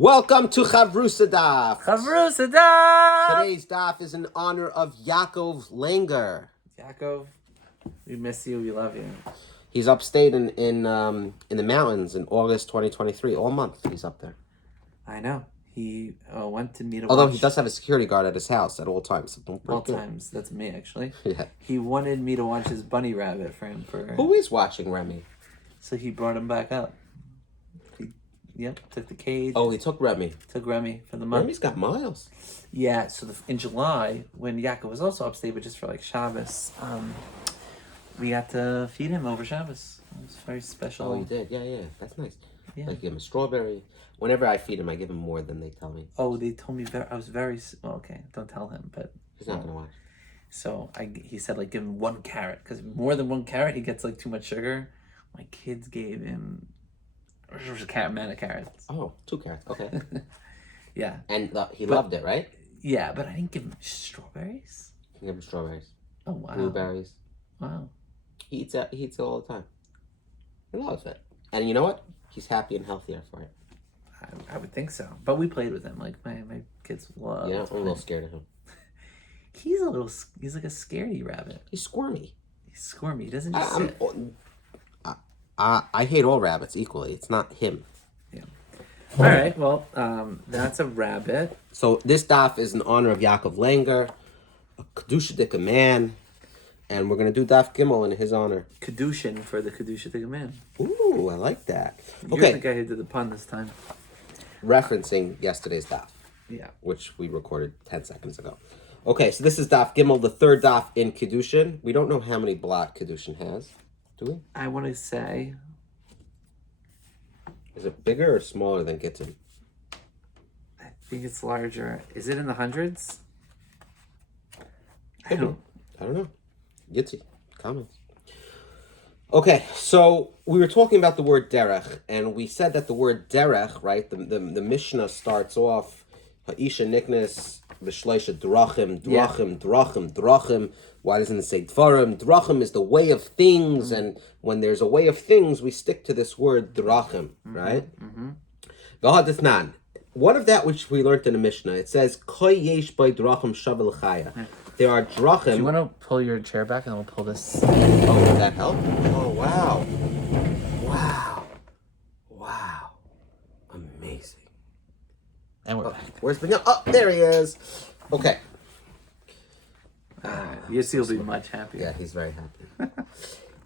Welcome to Chavrusa Daf. Chavrusa Daf! Today's daf is in honor of Yaakov Langer. Yaakov, we miss you, we love you. He's upstate in the mountains in August 2023. All month he's up there. I know. He went to meet a Although he does have a security guard at his house at all times. So all times. That's me, actually. Yeah. He wanted me to watch his bunny rabbit for him. Who is watching Remy? So he brought him back up. Took the cage. Oh, he took Remy. Took Remy for the month. Remy's got miles. Yeah, so in July, when Yaakov was also upstate, but just for like Shabbos, we got to feed him over Shabbos. It was very special. Oh, you did? Yeah. That's nice. Yeah. Like give him a strawberry. Whenever I feed him, I give him more than they tell me. Oh, they told me I was very... Well, okay, don't tell him, but... He's not going to watch. So he said, like, give him 1 carrot. Because more than 1 carrot, he gets, like, too much sugar. My kids gave him... a amount of carrots. Oh, 2 carrots. Okay. Yeah. And he loved it, right? Yeah, but I didn't give him strawberries. You give him strawberries. Oh, wow. Blueberries. Wow. He eats it all the time. He loves it. And you know what? He's happy and healthier for it. I would think so. But we played with him. Like, my kids love... Yeah, I'm a little scared of him. He's like a scaredy rabbit. He's squirmy. He's squirmy. He doesn't just sit. I hate all rabbits equally. It's not him. Yeah. All right. Well, that's a rabbit. So this daf is in honor of Yaakov Langer, a Kiddushin man, and we're going to do daf Gimel in his honor. Kiddushin for the Kiddushin man. Ooh, I like that. You're the guy who did the pun this time. Referencing yesterday's daf. Yeah. Which we recorded 10 seconds ago. Okay, so this is daf Gimel, the third daf in Kiddushin. We don't know how many blot Kiddushin has, do we? I want to say... Is it bigger or smaller than Gittin? I think it's larger. Is it in the hundreds? I don't know. Yitzi, comments. Okay, so we were talking about the word derech, and we said that the word derech, right, the Mishnah starts off, Ha'isha niknes, v'shleisha drachim. Why doesn't it say dvarim? Drachim is the way of things, and when there's a way of things, we stick to this word drachim, right? V'hadithnan. One of that which we learned in the Mishnah, it says, Koy yesh by drachim shavel chaya. There are drachim... Do you want to pull your chair back and we'll pull this? Oh, would that help? Oh, wow. Wow. Amazing. And we're back. Where's Benil? Oh, there he is. Okay. Yossi will be much happier. Yeah, he's very happy.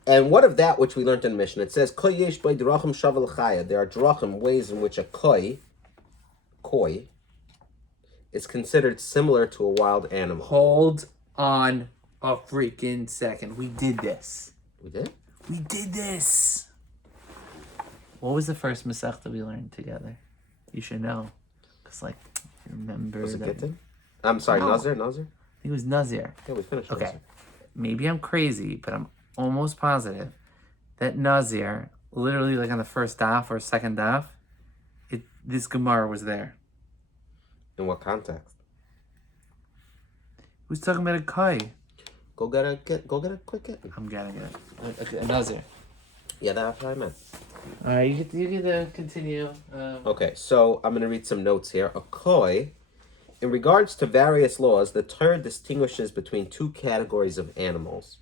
And what of that which we learned in the Mishnah? It says, Koy yesh by drachim shavel chaya. There are drachim, ways in which a koi, is considered similar to a wild animal. Hold on a freaking second. We did this. We did? We did this. What was the first Masechta we learned together? You should know. Because, like, remember Was it that... Gittin? I'm sorry, No. Nazir? I think it was Nazir. Yeah, we finished Okay. Nazir. Maybe I'm crazy, but I'm almost positive that Nazir, literally like on the first daf or second daf, this Gemara was there. In what context? Who's talking about a kai? Go get a quick get. I'm getting it. Okay, a Nazir. Yeah, that's what I meant. All right, you get to continue. Okay, so I'm going to read some notes here. A koi, in regards to various laws, the Torah distinguishes between 2 categories of animals.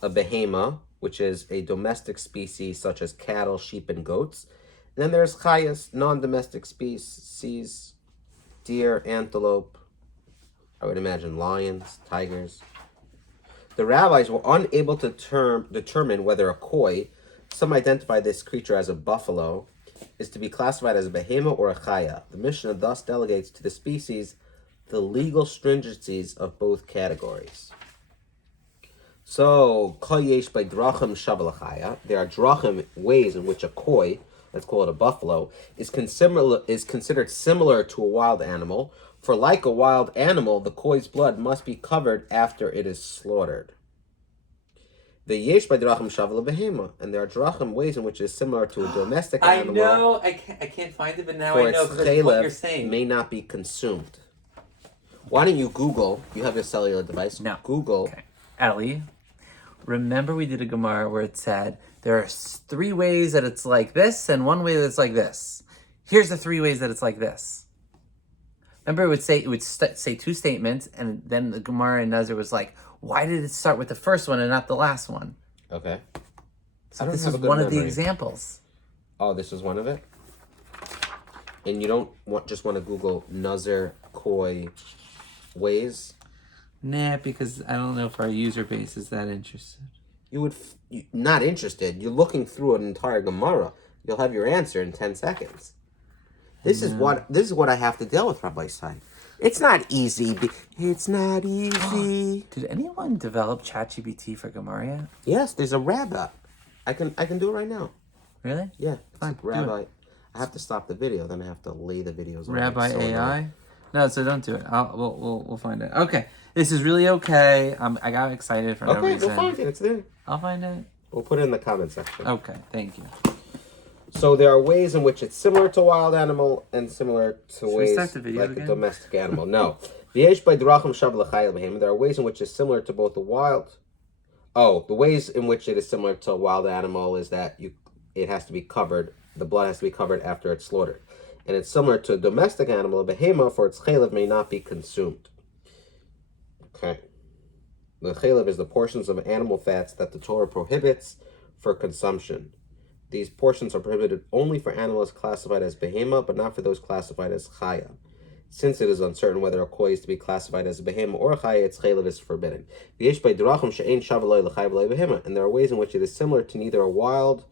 A behema, which is a domestic species such as cattle, sheep, and goats. And then there's chayas, non-domestic species, deer, antelope, I would imagine lions, tigers. The rabbis were unable to determine whether a koi, some identify this creature as a buffalo, is to be classified as a behema or a chaya. The Mishnah thus delegates to the species the legal stringencies of both categories. So, koi yesh by drachim shavel chaya. There are drachim, ways in which a koi, let's call it a buffalo, is considered similar to a wild animal. For like a wild animal, the koi's blood must be covered after it is slaughtered. The yesh by drachim shavel behema, and there are drachim, ways in which it is similar to a domestic animal. I know, I can't find it, but now I know because what you're saying. May not be consumed. Why don't you Google? You have your cellular device. No. Google. Okay. Ellie, remember we did a Gemara where it said there are 3 ways that it's like this and 1 way that's like this. here's the 3 ways that it's like this. Remember, it would say 2 statements, and then the Gemara in Nazir was like, why did it start with the first one and not the last one? Okay. So this was one of the examples. Oh, this was one of it? And you don't just want to Google Nazir Koi ways? Nah, because I don't know if our user base is that interested. Not interested. You're looking through an entire Gemara. You'll have your answer in 10 seconds. This is what I have to deal with, Rabbi Stein. It's not easy. It's not easy. Did anyone develop ChatGPT for Gemara yet? Yes, there's a rabbi. I can do it right now. Really? Yeah. Fine. Rabbi. I have to stop the video, then I have to lay the videos on. Rabbi AI? No, so don't do it. We'll find it. Okay. This is really okay. I got excited for no reason. We'll find it. It's there. I'll find it. We'll put it in the comment section. Okay, thank you. So there are ways in which it's similar to a wild animal and similar to ways like again? a domestic animal. No. There are ways in which it's similar to both the wild. Oh, the ways in which it is similar to a wild animal is that it has to be covered. The blood has to be covered after it's slaughtered. And it's similar to a domestic animal, a behema, for its chalev may not be consumed. Okay. The chalev is the portions of animal fats that the Torah prohibits for consumption. These portions are prohibited only for animals classified as behema, but not for those classified as chaya. Since it is uncertain whether a koi is to be classified as a behema or a chaya, its chalev is forbidden. And there are ways in which it is similar to neither a wild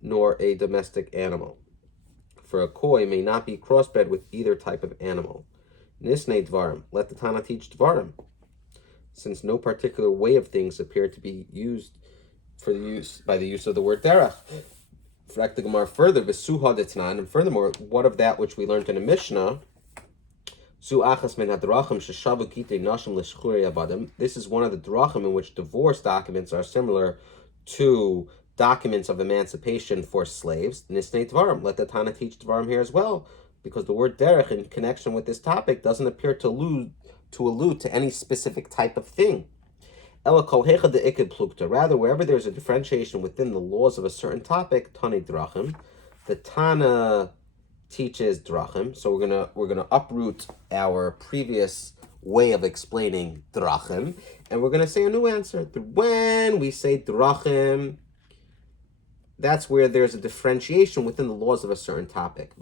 nor a domestic animal. For a koi may not be crossbred with either type of animal. Nisnei dvarim, let the Tana teach dvarim, since no particular way of things appear to be used by the use of the word derech. Further, v'suha detnan, and furthermore, what of that which we learned in the Mishnah? This is one of the drachim in which divorce documents are similar to documents of emancipation for slaves. Nisnei dvarim, let the Tana teach dvarim here as well, because the word derech in connection with this topic doesn't appear to allude to any specific type of thing. Rather, wherever there's a differentiation within the laws of a certain topic, Tani drachim, the Tana teaches drachim. So we're gonna uproot our previous way of explaining drachim, and we're gonna say a new answer. When we say drachim, that's where there's a differentiation within the laws of a certain topic.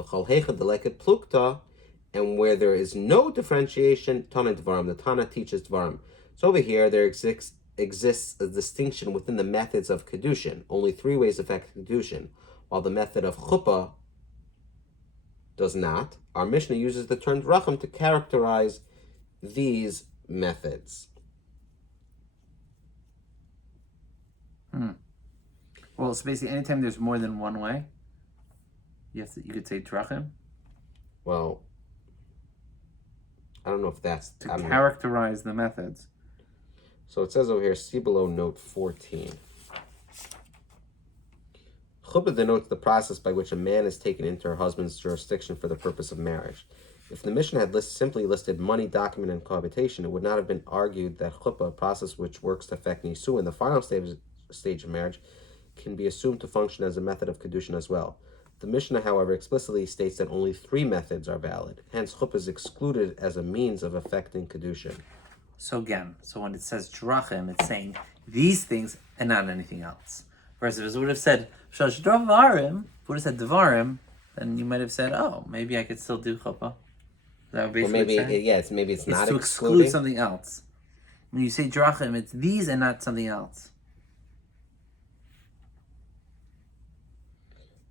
And where there is no differentiation, Tana dvarim, the Tana teaches dvarim. So over here, there exists a distinction within the methods of Kiddushin. Only 3 ways affect Kiddushin, while the method of chuppah does not. Our Mishnah uses the term drachim to characterize these methods. Well, so basically, anytime there's more than one way, you could say drachim. Well, I don't know if that's to characterize the methods. So it says over here, see below note 14. Chuppah denotes the process by which a man is taken into her husband's jurisdiction for the purpose of marriage. If the Mishnah had simply listed money, document, and cohabitation, it would not have been argued that chuppah, a process which works to effect nisu in the final stage of marriage, can be assumed to function as a method of Kiddushin as well. The Mishnah, however, explicitly states that only 3 methods are valid. Hence, chuppah is excluded as a means of effecting Kiddushin. So again, when it says drachim, it's saying these things and not anything else. Whereas if it would have said shalosh dvarim, if it would have said dvarim, then you might have said, oh, maybe I could still do chuppah. That would maybe it's not to exclude something else. When you say drachim, it's these and not something else.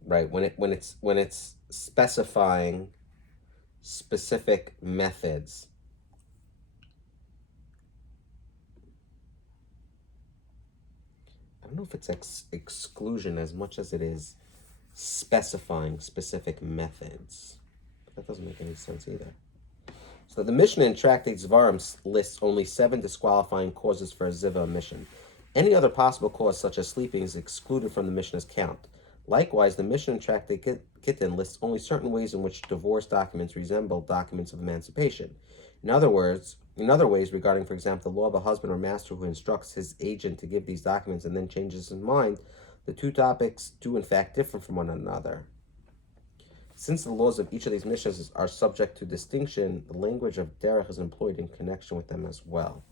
Right. When it's specifying specific methods. I don't know if it's exclusion as much as it is specifying specific methods. That doesn't make any sense either. So the Mishnah in Tractate Zvarim lists only 7 disqualifying causes for a ziva omission. Any other possible cause, such as sleeping, is excluded from the Mishnah's count. Likewise, the Mishnah in Tractate Gittin lists only certain ways in which divorce documents resemble documents of emancipation. In other ways, regarding, for example, the law of a husband or master who instructs his agent to give these documents and then changes his mind, the 2 topics do in fact differ from one another. Since the laws of each of these mishnahs are subject to distinction, the language of derech is employed in connection with them as well.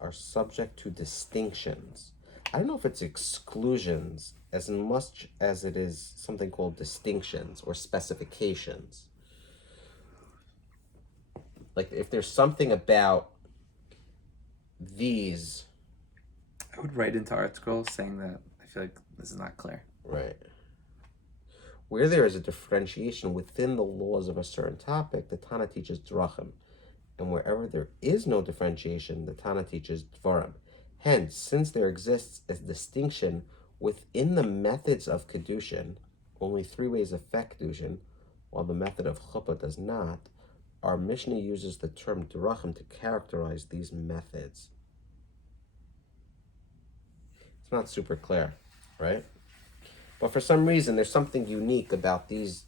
Are subject to distinctions. I don't know if it's exclusions as much as it is something called distinctions or specifications. Like if there's something about these. I would write into article saying that I feel like this is not clear. Right. Where there is a differentiation within the laws of a certain topic, the Tana teaches drachim. And wherever there is no differentiation, the Tana teaches dvarim. Hence, since there exists a distinction within the methods of Kiddushin, only 3 ways affect Kiddushin, while the method of chuppah does not, our Mishnah uses the term drachim to characterize these methods. It's not super clear, right? But for some reason, there's something unique about this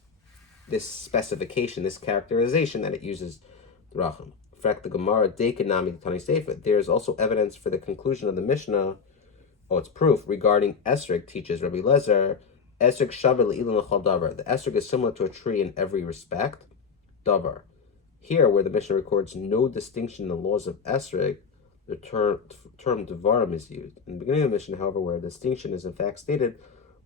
specification, this characterization that it uses drachim. In fact, the Gemara Dekanami Tani Sefer, there's also evidence for the conclusion of the Mishnah. It's proof regarding esrog. Teaches Rabbi Lezer, esrog shaver le'ilan l'chal davar. The esrog is similar to a tree in every respect. Davar. Here, where the Mishnah records no distinction in the laws of esrog, the term devarim is used. In the beginning of the Mishnah, however, where a distinction is in fact stated,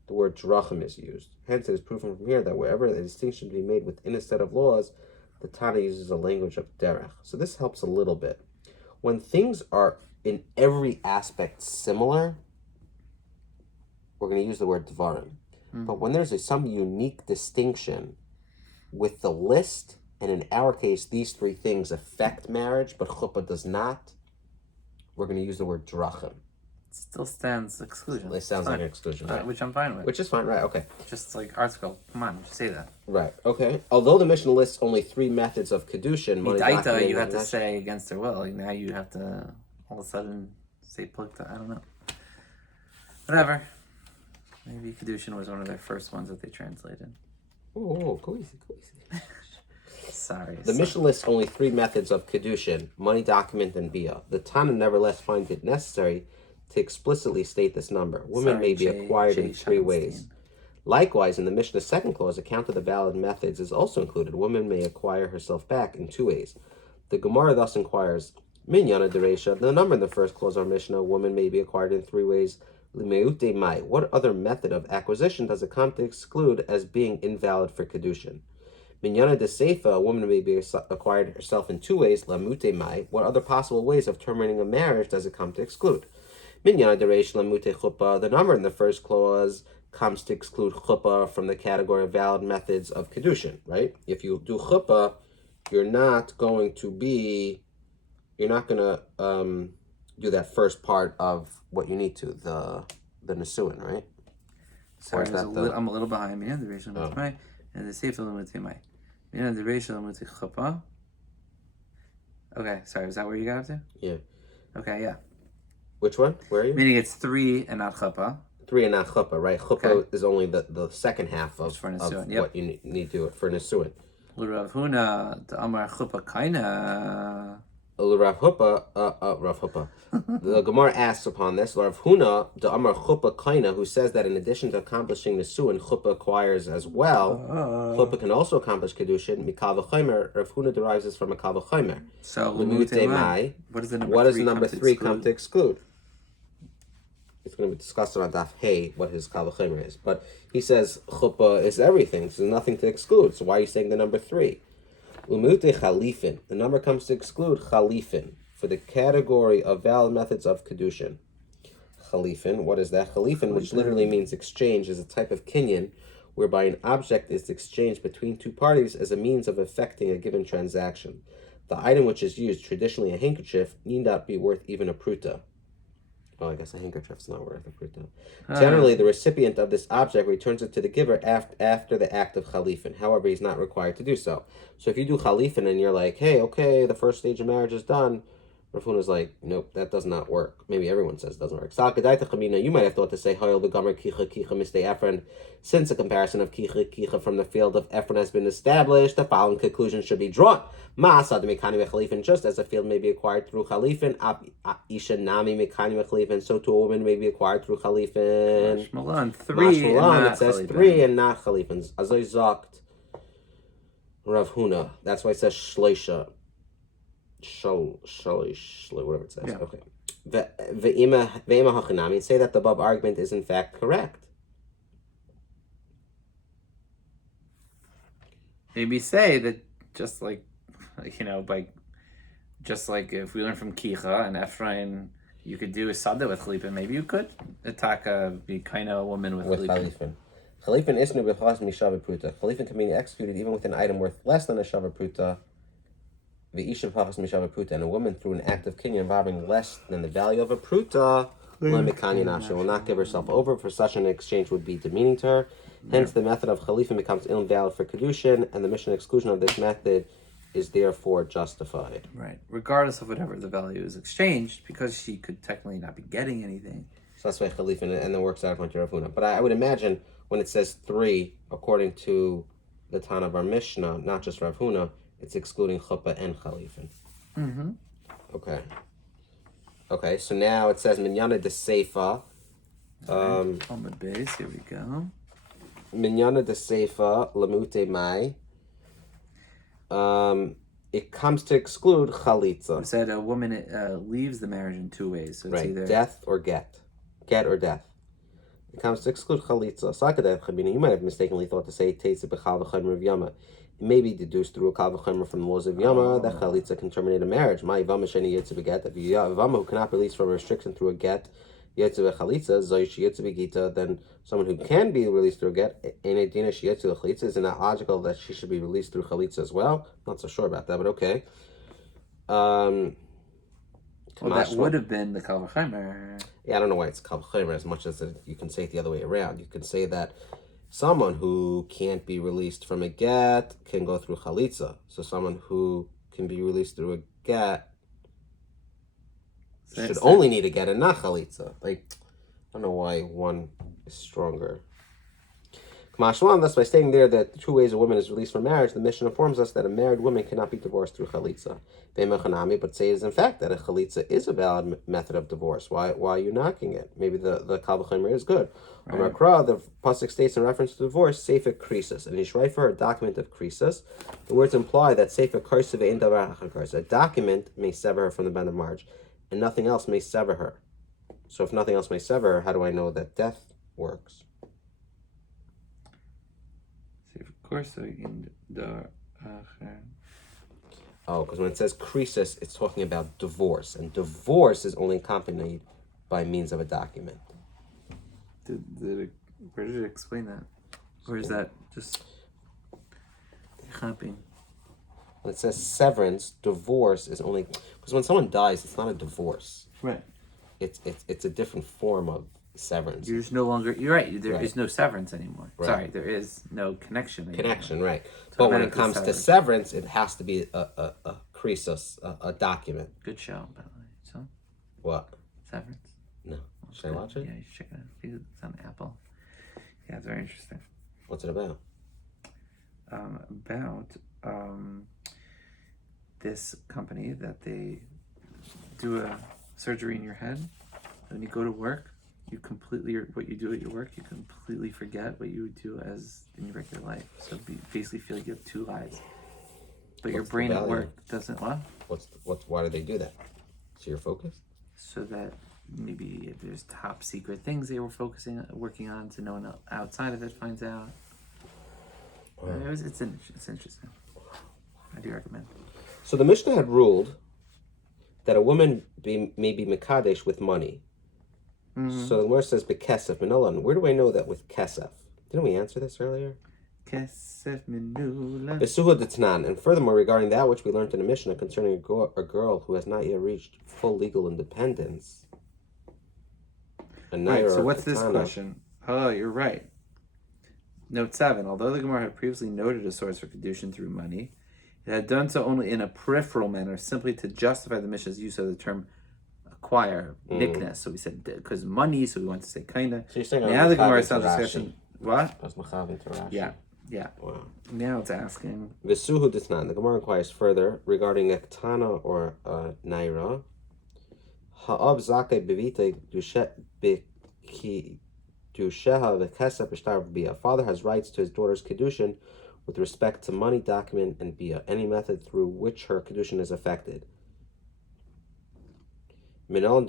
the word drachim is used. Hence, it is proven from here that wherever a distinction to be made within a set of laws, the Tana uses a language of derech. So this helps a little bit. When things are in every aspect similar, we're going to use the word dvarim. But when there's some unique distinction with the list, and in our case, these 3 things affect marriage, but chuppah does not, we're going to use the word drachim. Still stands exclusion. It sounds like an exclusion, right? Which I'm fine with. Which is fine, right? Okay. Just like article. Come on, just say that. Right. Okay. Although the Mishnah lists only 3 methods of Kiddushin, Midaita, you have to say against their will. Now you have to all of a sudden say plukta. I don't know. Whatever. Maybe Kiddushin was one of their first ones that they translated. Oh, go easy. Sorry. The Mishnah lists only 3 methods of Kiddushin: money, document, and bia. The Tana nevertheless finds it necessary to explicitly state this number. Women may be acquired in 3 ways. Likewise, in the Mishnah's second clause, account of the valid methods is also included. Woman may acquire herself back in 2 ways. The Gemara thus inquires, Minyana Deresha, the number in the first clause of our Mishnah, woman may be acquired in 3 ways. Limeute mai, what other method of acquisition does it come to exclude as being invalid for Kiddushin? Minyana de Seifa, a woman may be acquired herself in 2 ways. Lamute mai, what other possible ways of terminating a marriage does it come to exclude? Minyana dereish lamute chuppah, the number in the first clause comes to exclude chuppah from the category of valid methods of Kiddushin, right? If you do chuppah, you're not going to do that first part of what you need to, the nesuin, right? Sorry, I'm a little behind. Minyana dereish lamute mai, and the Seifa lamute mai. Minyana dereish lamute chuppah. Okay, sorry, is that where you got up to? Yeah. Okay, yeah. Which one? Where are you? Meaning it's 3 and not chuppah. 3 and not chuppah, right? Chuppah is only the second half of what you need to do it for nesuin. L'Rav Huna, the Amar chuppah kaina. Rav Huppa. The Gemara asks upon this, Rav Huna, the Amar chuppah kaina, who says that in addition to accomplishing nesuin, chuppah acquires as well. Chuppah can also accomplish Kiddushin. Mikal v'chaymer. Rav Huna derives this from a Mikal v'chaymer. So, what does the number 3 come to exclude? It's going to be discussed on Daf Hey what his Kal v'chaymer is. But he says chuppah is everything. So there's nothing to exclude. So why are you saying the number 3? Umute chalifin. The number comes to exclude chalifin for the category of valid methods of Kiddushin. Chalifin, what is that? Chalifin, which literally means exchange, is a type of kinyan whereby an object is exchanged between 2 parties as a means of effecting a given transaction. The item which is used, traditionally a handkerchief, need not be worth even a pruta. Oh, I guess a handkerchief's not worth a pruta. Generally, the recipient of this object returns it to the giver after the act of chalifin. However, he's not required to do so. So if you do chalifin and you're like, hey, okay, the first stage of marriage is done, Rav Huna's like, nope, that does not work. Maybe everyone says it doesn't work. You might have thought to say, since a comparison of kicha from the field of Ephron has been established, the following conclusion should be drawn. Just as a field may be acquired through chalifin, so too a woman may be acquired through chalifin. Mashmalan, 3 it says 3 and not chalifin. Rav Huna. That's why it says shleisha. Shalish, whatever it says. Yeah. Okay. Ve'ima hachinami. Say that the above argument is in fact correct. Maybe say that just like if we learn from Kicha and Ephraim, you could do a sada with Chalipin. Maybe you could attack be kind of a woman with Chalipin. Chalipin isnu b'chas mishava pruta. Chalipin can be executed even with an item worth less than a shava pruta. Ve'isha b'chas mishava pruta, and a woman through an act of kinyan involving less than the value of a pruta, will not give herself over, for such an exchange would be demeaning to her. Hence, the method of Chalipin becomes invalid for Kiddushin, and the Mishnah exclusion of this method is therefore justified. Right, regardless of whatever the value is exchanged, because she could technically not be getting anything. So that's why Chalipin, and then works out according to Rav Huna. But I would imagine when it says 3, according to the Tana of our Mishnah, not just Rav Huna, it's excluding Chuppah and Chalipin. Mm-hmm. Okay, so now it says Minyana de Seifa. On the base, here we go. Minyana de Seifa, Lamute Mai. It comes to exclude Chalitza. We said a woman leaves the marriage in 2 ways. So it's Right, either death or get. Get or death. It comes to exclude Chalitza. You might have mistakenly thought to say Teitze B'chal V'chomer of Yama. It may be deduced through a Kal V'chomer from the laws of Yama that Chalitza can terminate a marriage. My Yvama Sheni Yetze B'get. If Yvama who cannot release from a restriction through a get, Yetze B'chalitza, Zoish Yetze B'gita, then someone who can be released through a get, in a Dina She Yetze B'chalitza, is it not logical that she should be released through Chalitza as well? Not so sure about that, but okay. Well, that would have been the Kal V'chomer. Yeah, I don't know why it's Kal V'chomer as much as you can say it the other way around. You can say that someone who can't be released from a get can go through Chalitza. So someone who can be released through a get should only need a get and not Chalitza. Like, I don't know why one is stronger. Kamashwan, thus by stating there that the 2 ways a woman is released from marriage, the Mishnah informs us that a married woman cannot be divorced through Chalitza. But say is in fact that a Chalitza is a valid method of divorce. Why are you knocking it? Maybe the Kal V'chomer is good. Right. The pasuk states in reference to divorce, Sefer Krisis, and Yishrai for her a document of Krisis. The words imply that Sefer Karsa ve'in davar achar karsa. A document may sever her from the bond of marriage, and nothing else may sever her. So if nothing else may sever her, how do I know that death works? Because when it says krisis, it's talking about divorce, and divorce is only accompanied by means of a document. Where did it explain that? Or is that just hopping? When it says severance, divorce is only because when someone dies, it's not a divorce. Right. It's a different form of severance. You're just no longer. You're right. There is no severance anymore. Right. Sorry, there is no connection anymore. Connection, right? So but when it comes to severance, it has to be a krisos, a document. Good show, by the way. So. What? Severance. No. Should I watch it? Yeah, you should check it out. It's on Apple. Yeah, it's very interesting. What's it about? About this company that they do a surgery in your head. When you go to work, you completely, what you do at your work, you completely forget what you would do as in your regular life. So you basically feel like you have 2 lives. But your brain at work doesn't, Why do they do that? So you're focused? So that maybe there's top secret things they were working on, so no one outside of it finds out. It's interesting. I do recommend. So the Mishnah had ruled that a woman may be mekadesh with money. Mm-hmm. So the Gemara says bekesef minulan. Where do I know that with kesef? Didn't we answer this earlier? Kesef minulan. Besuha d'tnan. And furthermore, regarding that which we learned in the Mishnah concerning a girl who has not yet reached full legal independence. Right, so what's this question? Oh, you're right. Note 7. Although the Gemara had previously noted a source for Kiddushin through money, it had done so only in a peripheral manner, simply to justify the Mishnah's use of the term acquire, niknas. So we said because money, so we want to say kinda. So you're saying now the Gemara sounds discussion. What? Yeah. Wow. Now it's asking. V'suhu d'tnan. The Gemara inquires further regarding a katana or a naira. Ha'ab zakei bevite dusheha v'kesef b'shtar v'bia. A father has rights to his daughter's Kiddushin with respect to money, document, and bia, any method through which her Kiddushin is affected. What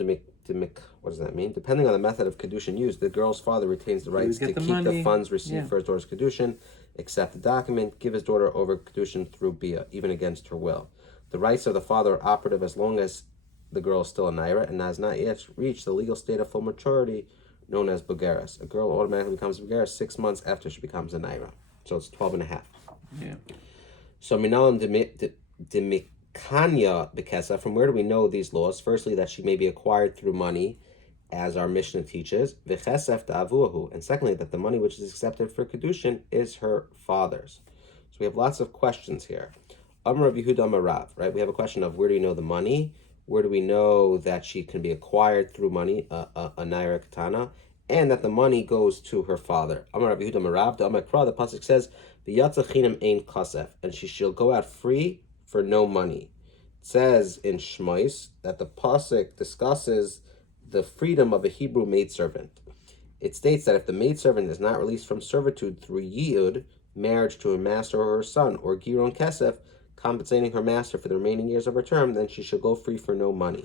does that mean? Depending on the method of Kiddushin used, the girl's father retains the rights to keep the funds received for his daughter's Kiddushin, accept the document, give his daughter over Kiddushin through bia, even against her will. The rights of the father are operative as long as the girl is still a naira and has not yet reached the legal state of full maturity, known as bugeres. A girl automatically becomes bugeres 6 months after she becomes a naira. So it's 12 and a half. Yeah. So minalim demikanya bekesa, from where do we know these laws? Firstly, that she may be acquired through money, as our Mishnah teaches, v'chesef da'avuahu, and secondly, that the money which is accepted for Kiddushin is her father's. So we have lots of questions here. Amar Rabbi Yehuda Amar Rav, right? We have a question of where do we know the money? Where do we know that she can be acquired through money, a naira katana, and that the money goes to her father? Amar Rabbi Yehuda Amar Rav, the pasuk says, "V'yatza chinam ein kasef," and she shall go out free for no money. It says in Shmois that the pasuk discusses the freedom of a Hebrew maidservant. It states that if the maidservant is not released from servitude through yiyud, marriage to her master or her son, or giron kesef, compensating her master for the remaining years of her term, then she shall go free for no money.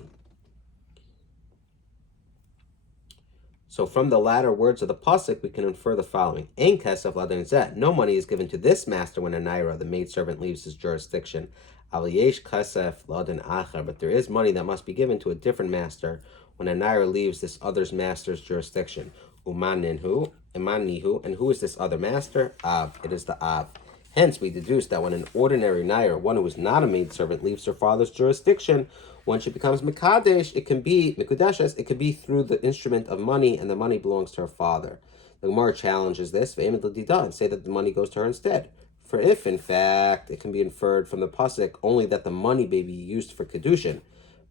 So from the latter words of the pasuk, we can infer the following: Ein kesef laden zeh, no money is given to this master when a naira, the maidservant, leaves his jurisdiction. Al yesh kesef laden acher, but there is money that must be given to a different master when a naira leaves this other's master's jurisdiction. Umaninhu, imanihu, and who is this other master? Av, it is the Av. Hence, we deduce that when an ordinary naira, one who is not a maidservant, leaves her father's jurisdiction, when she becomes mikadesh, it can be mikudeshes, it can be through the instrument of money, and the money belongs to her father. The Gemara challenges this, and say that the money goes to her instead. For if, in fact, it can be inferred from the pasuk only that the money may be used for Kiddushin,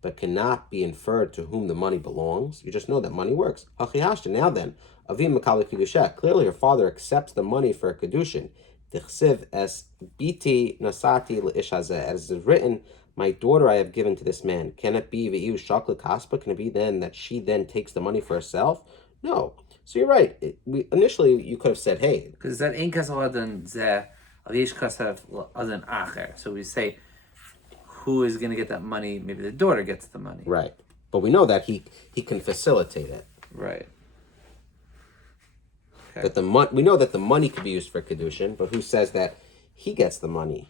but cannot be inferred to whom the money belongs, you just know that money works. Hachihashta, now then, avim makabel kiddusha, clearly her father accepts the money for a Kiddushin. Dichsiv es biti nasati le'ish hazeh, as is written, my daughter I have given to this man. Can it be v'iyu shakla kaspa? Can it be then that she then takes the money for herself? No. So you're right. Initially, you could have said, hey. Because that ein kasef adan zeh, al yesh kasef adan acher. So we say, who is going to get that money? Maybe the daughter gets the money. Right. But we know that he can facilitate it. Right. Okay. That we know that the money could be used for Kiddushin, but who says that he gets the money?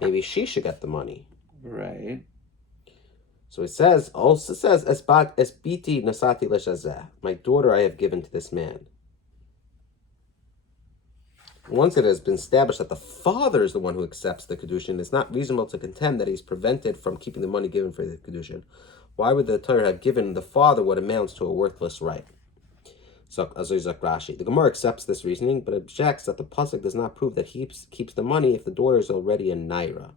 Maybe she should get the money. Right. So it also says, es biti nasati leshazeh, my daughter I have given to this man. Once it has been established that the father is the one who accepts the Kiddushin, it's not reasonable to contend that he's prevented from keeping the money given for the Kiddushin. Why would the Torah have given the father what amounts to a worthless right? So, Azoizak Rashi. The Gemara accepts this reasoning, but objects that the pasuk does not prove that he keeps the money if the daughter is already a naira.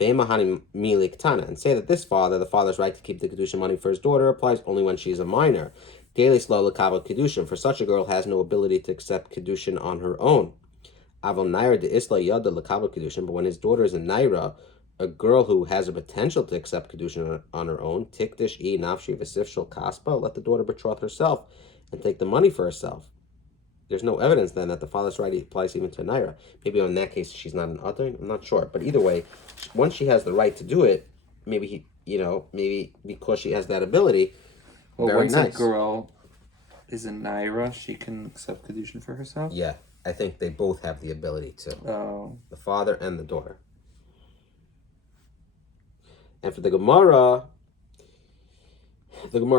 And say that this father, the father's right to keep the Kiddushin money for his daughter, applies only when she is a minor. For such a girl has no ability to accept Kiddushin on her own. Aval naira de isla yada l'kabel Kiddushin, but when his daughter is a naira, a girl who has a potential to accept Kiddushin on her own, tikdish e nafshi v'sif shel kaspa, let the daughter betroth herself and take the money for herself. There's no evidence then that the father's right applies even to a naira. Maybe in that case she's not an adon, I'm not sure. But either way, once she has the right to do it, maybe maybe because she has that ability, well, very once nice. A girl is a naira, she can accept Kiddushin for herself? Yeah, I think they both have the ability to. Oh. The father and the daughter. And for the Gemara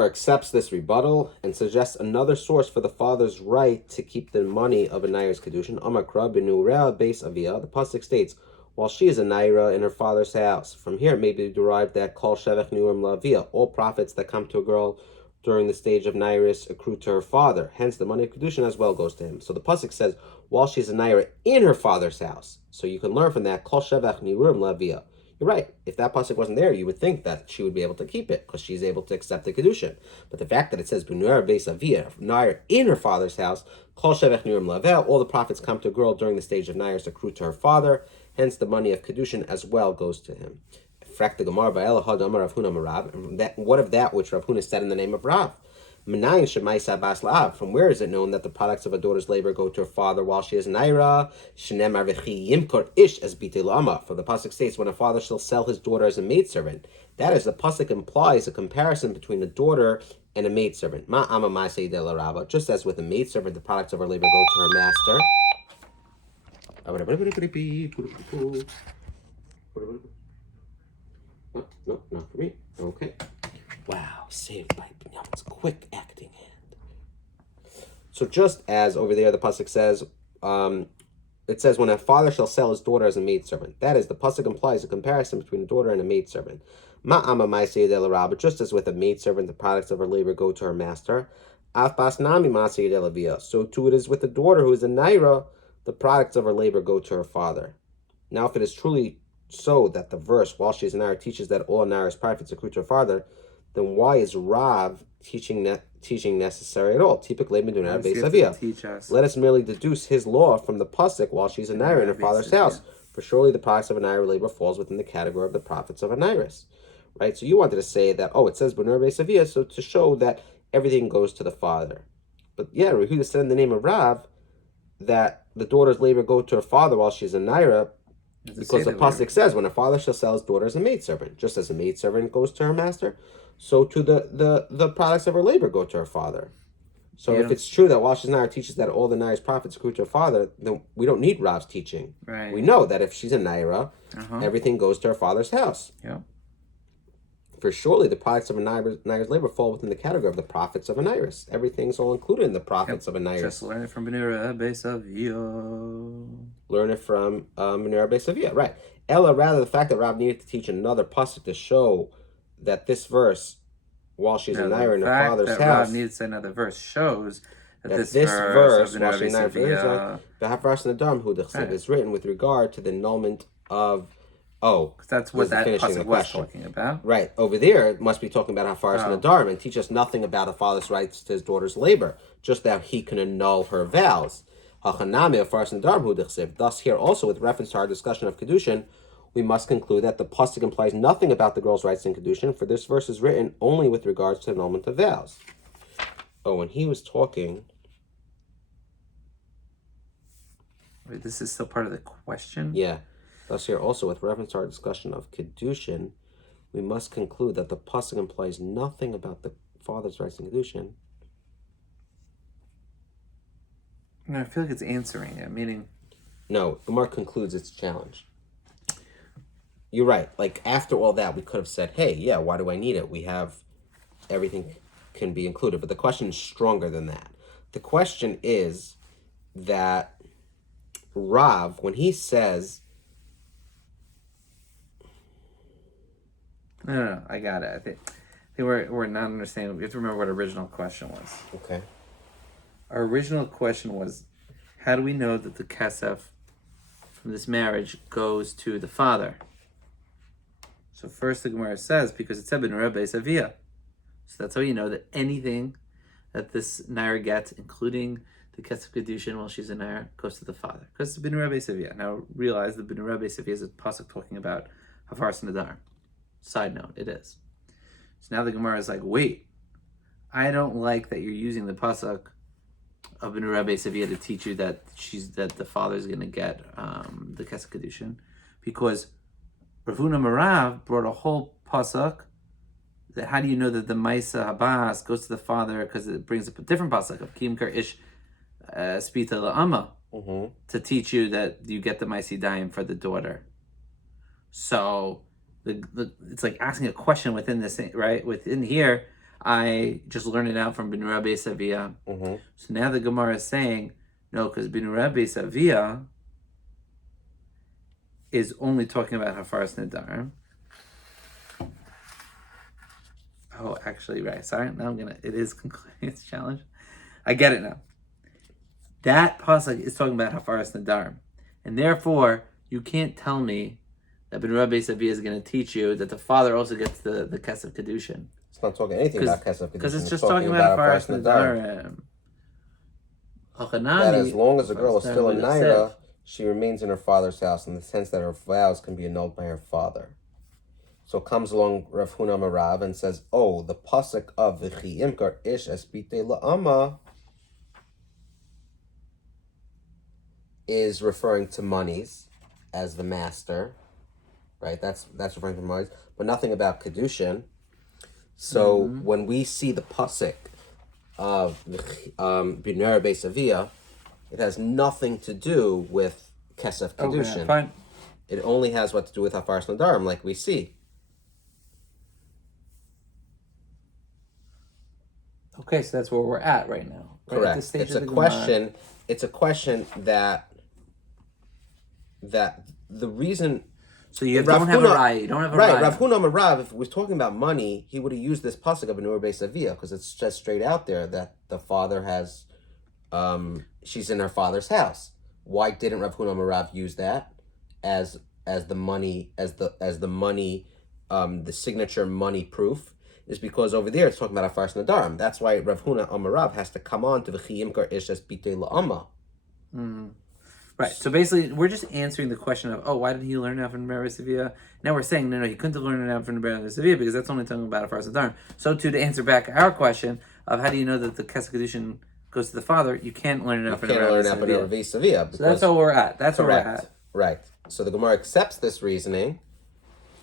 accepts this rebuttal and suggests another source for the father's right to keep the money of a naira's Kiddushin. Amakra b'nurea beis avia. The pasuk states, while she is a naira in her father's house. From here it may be derived that kol shevech nurim lavia, all profits that come to a girl during the stage of nairis accrue to her father. Hence the money of Kiddushin as well goes to him. So the pasuk says, while she's a naira in her father's house. So you can learn from that, kol shevech nurim lavia. You're right. If that pasuk wasn't there, you would think that she would be able to keep it because she's able to accept the Kiddushin. But the fact that it says Bunuar Beis Avia, Nair in her father's house, Kol Shevech Nurim Lavel, all the profits come to a girl during the stage of Nair's accrue to her father. Hence, the money of Kiddushin as well goes to him. What of that which Rav Huna said in the name of Rav? From where is it known that the products of a daughter's labor go to her father while she is naira? From the pasuk states, when a father shall sell his daughter as a maidservant. That is, the pasuk implies a comparison between a daughter and a maidservant. Just as with a maidservant, the products of her labor go to her master. No, not for me. Okay. Wow, saved by Binyamin's quick acting hand. So just as over there the pasuk says, it says, when a father shall sell his daughter as a maidservant. That is, the pasuk implies a comparison between a daughter and a maidservant. Just as with a maidservant, the products of her labor go to her master. So too it is with the daughter who is a naira, the products of her labor go to her father. Now, if it is truly so that the verse, while she is a naira, teaches that all naira's profits accrue to her father, then why is Rav teaching necessary at all? Let us merely deduce his law from the pasuk while she's a naira in her father's house. For surely the products of a naira labor falls within the category of the profits of a nairis. Right? So you wanted to say that, it says B'nur Beisavia, so to show that everything goes to the father. But yeah, Rehuda said in the name of Rav that the daughter's labor go to her father while she's a naira, because the pasuk says, when a father shall sell his daughter as a maidservant, just as a maidservant goes to her master, so to the products of her labor go to her father. So if it's true that while she's naira teaches that all the naira's profits accrue to her father, then we don't need Rav's teaching. Right. We know that if she's a naira, everything goes to her father's house. Yeah. For surely the products of a naira's labor fall within the category of the profits of a nairis. Everything's all included in the profits of a nairis. Just learn it from B'nur Beisavia. Learn it from B'nur Beisavia, right? Ella, rather, the fact that Rav needed to teach another pasuk to show that this verse, while she's a naira in her father's house, Rav needs to say another verse shows that this verse, of while she's a B'nur naira, is written with regard to the annulment of. Oh, because that's what that pasuk was talking about. Right. Over there, it must be talking about Hafaras Nadarim and teach us nothing about a father's rights to his daughter's labor, just that he can annul her vows. Thus, here also, with reference to our discussion of Kiddushin, we must conclude that the pasuk implies nothing about the girl's rights in Kiddushin, for this verse is written only with regards to annulment of vows. Oh, when he was talking... Wait, this is still part of the question? Yeah. Thus here also, with reference to our discussion of Kiddushin, we must conclude that the pasuk implies nothing about the father's rights in Kiddushin. No, I feel like it's answering it, meaning... No, Gemara concludes its challenge. You're right. Like, after all that, we could have said, hey, yeah, why do I need it? We have... everything can be included. But the question is stronger than that. The question is that Rav, when he says... No, I got it. I think we're not understanding. We have to remember what our original question was. Okay. Our original question was, how do we know that the kesef from this marriage goes to the father? So first the Gemara says, because it said B'nur Beisavia. So that's how you know that anything that this naira gets, including the kesef Kiddushin while she's a naira, goes to the father. Because it's B'nur Beisavia. Now realize the B'nur Beisavia is a pasuk talking about Hafaras Nadar. Side note, it is. So now the Gemara is like, wait, I don't like that you're using the pasuk of B'nur Beisavia to teach you that the father's going to get the Kesef Kiddushin, because Rav Huna Marav brought a whole pasuk that how do you know that the Maisa Habas goes to the father, because it brings up a different pasuk of Kim Kar Ish Spita La'ama to teach you that you get the Maisi Dayim for the daughter. So it's like asking a question within this, right? Within here, I just learned it out from B'nur Beisavia. So now the Gemara is saying, no, because B'nur Beisavia is only talking about Hafaras Nadarim. Oh, actually, right. Sorry, now it is concluding its challenge. I get it now. That pasuk is talking about Hafaras Nadarim. And therefore, you can't tell me that B'nur Beisavia is going to teach you that the father also gets the Kesef Kiddushin. It's not talking anything about Kesef Kiddushin. Because it's just talking about Hafaras Nadarim. That as long as the girl is still a naira, she remains in her father's house in the sense that her vows can be annulled by her father. So comes along Rav Huna Marav and says, oh, the pasuk of V'chi imkar ish es bitei la'ama is referring to monies as the master, right? That's referring to monies, but nothing about Kiddushin. So when we see the pasuk of B'ner Beis Avia, it has nothing to do with Kesef Kiddushin. Okay, fine. It only has what to do with Hafaras Nadarim, like we see. Okay, so that's where we're at right now. Right? Correct. At this stage It's of a the question. It's a question that the reason. So you Rav don't have a Huna- raya. You don't have a right. raya. Rav Huna Marav, if he was talking about money, he would have used this pasuk of B'ner Beis Avia because it's just straight out there that the father has, she's in her father's house. Why didn't Rav Huna Marav use that as the money the signature money proof? Is because over there it's talking about Hafaras Nadarim. That's why Rav Huna Amarav has to come on to V'chi imkar ish es bitei la'ama. Right. So basically, we're just answering the question of, why did he learn it from B'ner Beis Avia? Now we're saying, no, he couldn't have learned it from B'ner Beis Avia because that's only talking about Hafaras Nadarim. So to answer back our question of how do you know that the Kesef Kiddushin goes to the father, you can't learn it from B'ner Beis Avia. So that's where we're at. That's correct. where we're at. Right. So the Gemara accepts this reasoning.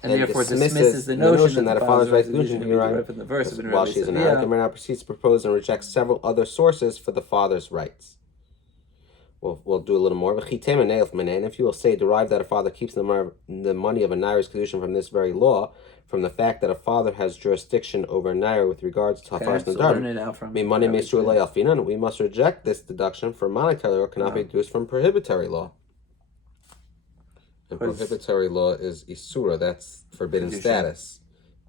And therefore dismisses the notion that a father's right to Kiddushin from the verse of while she's in the Gemara now proceeds to propose and rejects several other sources for the father's rights. We'll do a little more. And if you will say, derive that a father keeps the money of a Naira's Kiddushin from this very law, from the fact that a father has jurisdiction over a Naira with regards to Hafaras Nadarim, we must reject this deduction for monetary law cannot be deduced from prohibitory law. And prohibitory law is Isura, that's forbidden status,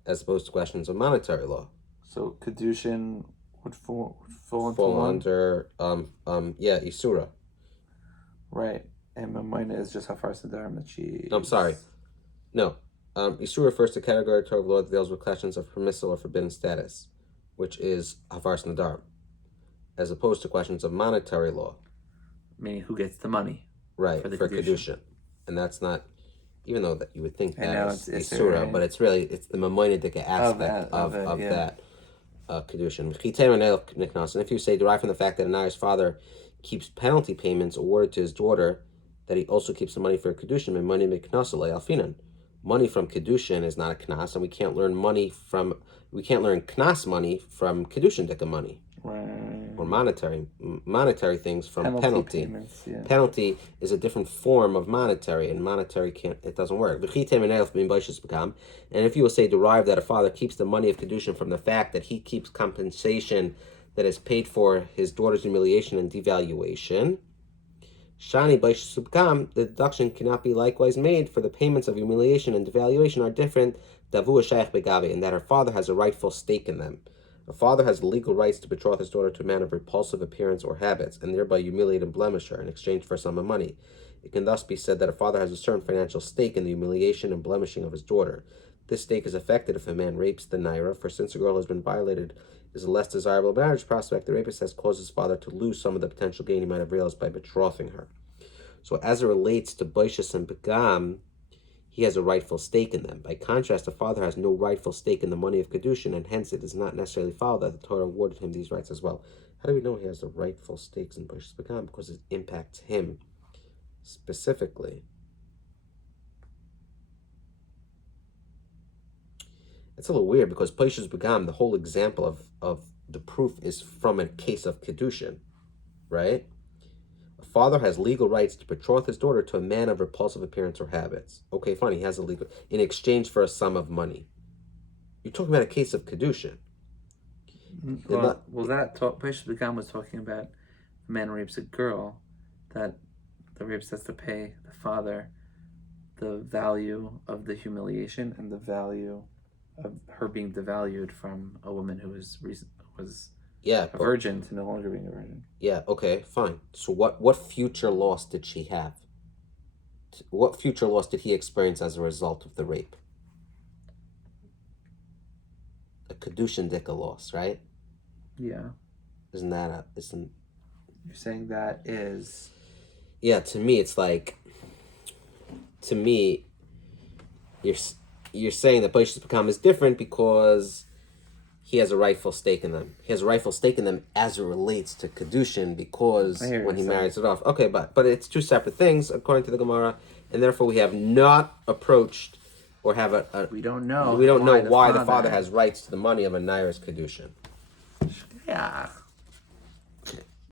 as opposed to questions of monetary law. So Kiddushin would fall under Isura. Right. And Mamoina is just Hafaras Nadarim that she... I'm sorry. No. Isura refers to category of law that deals with questions of permissible or forbidden status, which is Hafaras Nadarim, as opposed to questions of monetary law. Meaning who gets the money. Right, for Kiddushin. And that's not, even though that you would think that is Isura, right? But it's really, it's the Mamoinidika aspect of that Kiddushin. And if you say, derived from the fact that a Nair's father keeps penalty payments awarded to his daughter, that he also keeps the money for Kiddushin, and money alfinan. Money from Kiddushin is not a knas, and we can't learn knas money from Kiddushin dika money. Right. Or monetary things from penalty. Payments, yeah. Penalty is a different form of monetary, and monetary it doesn't work. And if you will say derive that a father keeps the money of Kiddushin from the fact that he keeps compensation that is paid for his daughter's humiliation and devaluation, Shani Baishubkam, the deduction cannot be likewise made for the payments of humiliation and devaluation are different, Davu Shaykh Begavi, and that her father has a rightful stake in them. A father has legal rights to betroth his daughter to a man of repulsive appearance or habits, and thereby humiliate and blemish her in exchange for a sum of money. It can thus be said that a father has a certain financial stake in the humiliation and blemishing of his daughter. This stake is affected if a man rapes the Naira, for since a girl has been violated is a less desirable marriage prospect, the rapist has caused his father to lose some of the potential gain he might have realized by betrothing her. So as it relates to Baishas and Begam, he has a rightful stake in them. By contrast, a father has no rightful stake in the money of Kiddushin, and hence it does not necessarily follow that the Torah awarded him these rights as well. How do we know he has the rightful stakes in Baishas Begam? Because it impacts him specifically. It's a little weird because Baishas Begam, the whole example of the proof is from a case of Kiddushin, right? A father has legal rights to betroth his daughter to a man of repulsive appearance or habits. Okay, fine, he has a legal, in exchange for a sum of money. You're talking about a case of Kiddushin. Baishas Begam was talking about a man rapes a girl, that the rapist has to pay the father the value of the humiliation and the value of her being devalued from a woman who was a virgin to no longer being a virgin. Yeah, okay, fine. So what future loss did she have? What future loss did he experience as a result of the rape? A Kiddushin dika loss, right? Yeah. Isn't You're saying that is... Yeah, to me, it's like... To me, you're saying that Boish's Pakam is different because he has a rightful stake in them. He has a rightful stake in them as it relates to Kiddushin because when he marries it off. Okay, but it's two separate things according to the Gemara, and therefore we have not approached or have we don't know. We don't know why the father has rights to the money of a Naira's Kiddushin. Yeah.